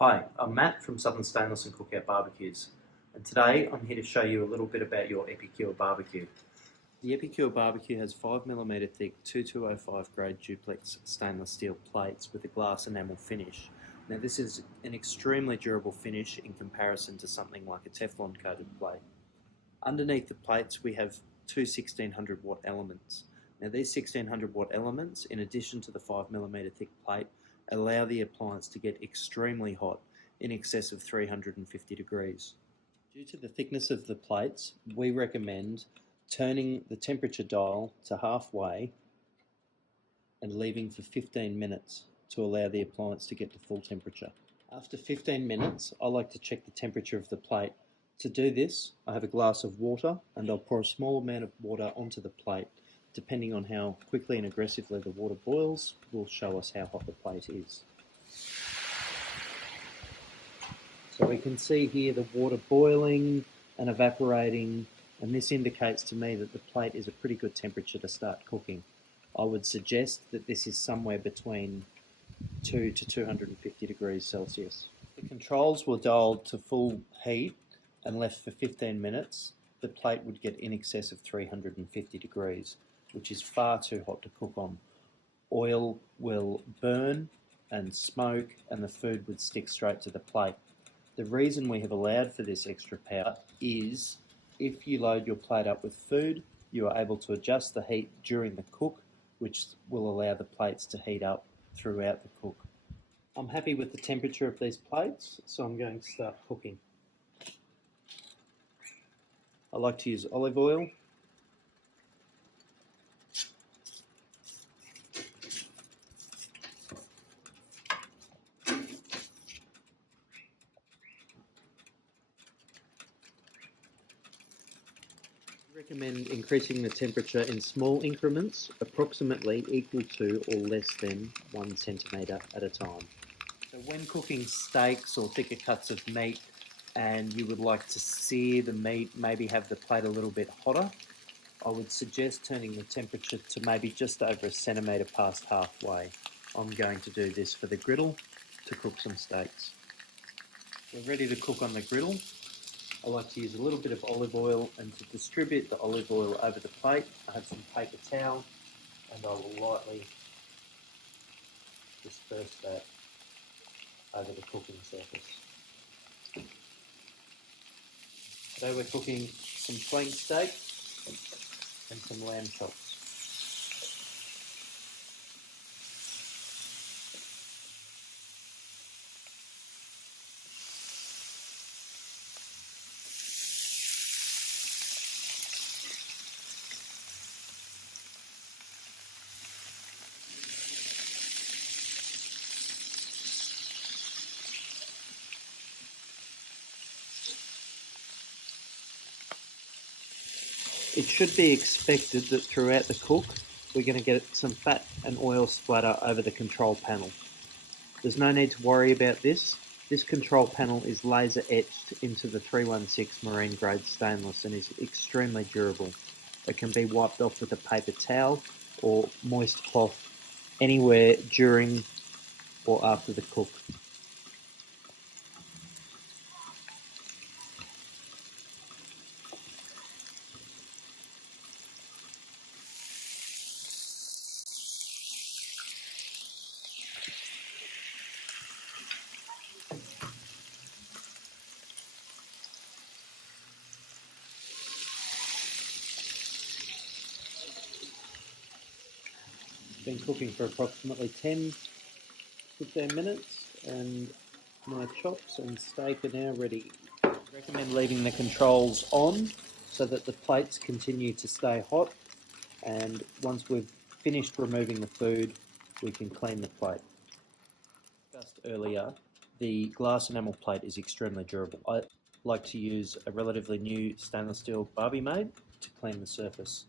Hi, I'm Matt from Southern Stainless and Cookout BBQs, and today I'm here to show you a little bit about your Epicure BBQ. The Epicure BBQ has 5mm thick 2205 grade duplex stainless steel plates with a glass enamel finish. Now this is an extremely durable finish in comparison to something like a Teflon coated plate. Underneath the plates we have two 1600 watt elements. Now these 1600 watt elements, in addition to the 5mm thick plate, allow the appliance to get extremely hot, in excess of 350 degrees. Due to the thickness of the plates, we recommend turning the temperature dial to halfway and leaving for 15 minutes to allow the appliance to get to full temperature. After 15 minutes, I like to check the temperature of the plate. To do this, I have a glass of water and I'll pour a small amount of water onto the plate. Depending on how quickly and aggressively the water boils, will show us how hot the plate is. So we can see here the water boiling and evaporating, and this indicates to me that the plate is a pretty good temperature to start cooking. I would suggest that this is somewhere between 2 to 250 degrees Celsius. The controls were dialed to full heat and left for 15 minutes. The plate would get in excess of 350 degrees, which is far too hot to cook on. Oil will burn and smoke and the food would stick straight to the plate. The reason we have allowed for this extra power is if you load your plate up with food, you are able to adjust the heat during the cook, which will allow the plates to heat up throughout the cook. I'm happy with the temperature of these plates, so I'm going to start cooking. I like to use olive oil. I recommend increasing the temperature in small increments, approximately equal to or less than 1 centimetre at a time. So when cooking steaks or thicker cuts of meat and you would like to sear the meat, maybe have the plate a little bit hotter, I would suggest turning the temperature to maybe just over 1 centimetre past halfway. I'm going to do this for the griddle to cook some steaks. We're ready to cook on the griddle. I like to use a little bit of olive oil, and to distribute the olive oil over the plate, I have some paper towel and I will lightly disperse that over the cooking surface. Today we're cooking some flank steak and some lamb chops. It should be expected that throughout the cook, we're going to get some fat and oil splatter over the control panel. There's no need to worry about this. This control panel is laser etched into the 316 marine grade stainless and is extremely durable. It can be wiped off with a paper towel or moist cloth anywhere during or after the cook. Been cooking for approximately 10-15 minutes and my chops and steak are now ready. I recommend leaving the controls on so that the plates continue to stay hot, and once we've finished removing the food we can clean the plate. As discussed earlier, the glass enamel plate is extremely durable. I like to use a relatively new stainless steel Barbie made to clean the surface.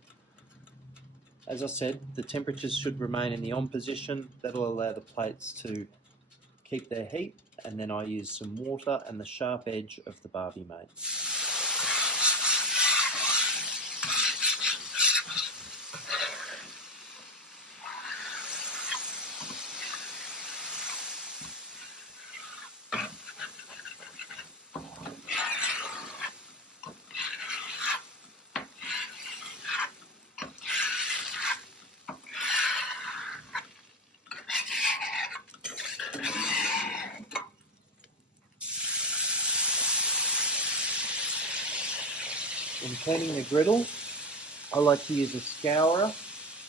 As I said, the temperatures should remain in the on position. That'll allow the plates to keep their heat, and then I use some water and the sharp edge of the Barbie made. When cleaning the griddle, I like to use a scourer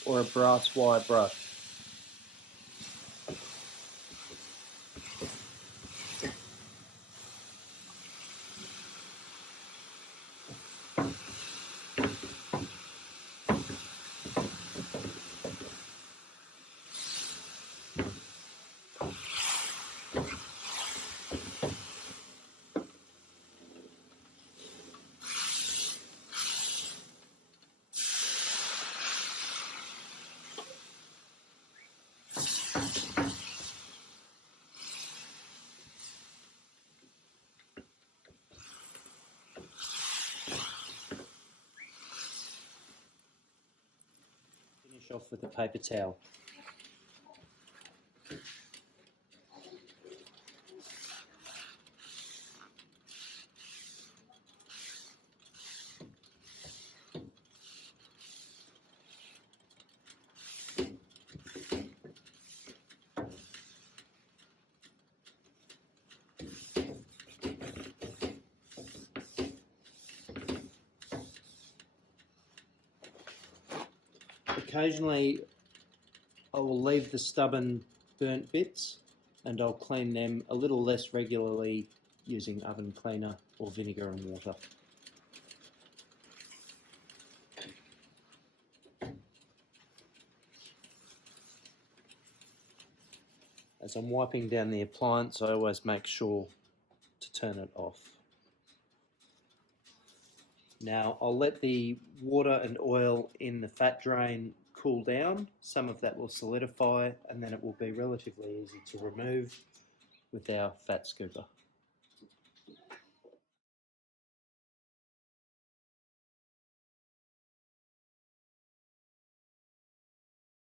or a brass wire brush. Finish off with a paper towel. Occasionally I will leave the stubborn burnt bits and I'll clean them a little less regularly using oven cleaner or vinegar and water. As I'm wiping down the appliance, I always make sure to turn it off. Now I'll let the water and oil in the fat drain cool down. Some of that will solidify and then it will be relatively easy to remove with our fat scooper.